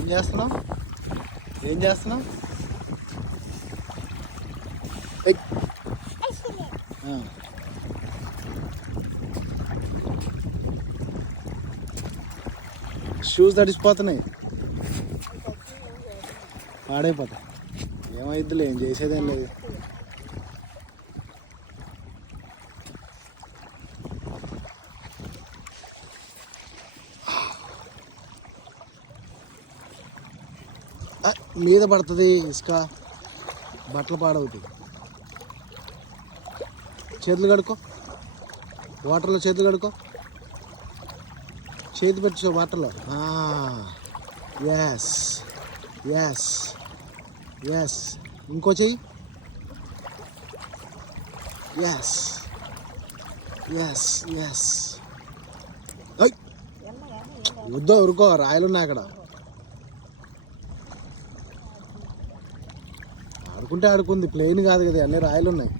ఏం చేస్తున్నావు? ఏం చేస్తున్నావు? షూస్ తడిసిపోతున్నాయి, పాడైపోతాయి. ఏమైద్దిలే, ఏం చేసేదేం లేదు. మీద పడుతుంది ఇసుక, బట్టలు పాడవుతాయి. చేతులు కడుక్కో, వాటర్లో చేతులు కడుక్కో, చేతి పెట్టు వాటర్లో. ఎస్ ఎస్ ఎస్, ఇంకో చెయ్యి. Yes yes yes. వద్దో ఉరుకో, రాయలున్నాయి అక్కడ. ఆడుకుంటే ఆడుకుంది, ప్లేన్ కాదు కదా, అన్నీ రాయలు ఉన్నాయి.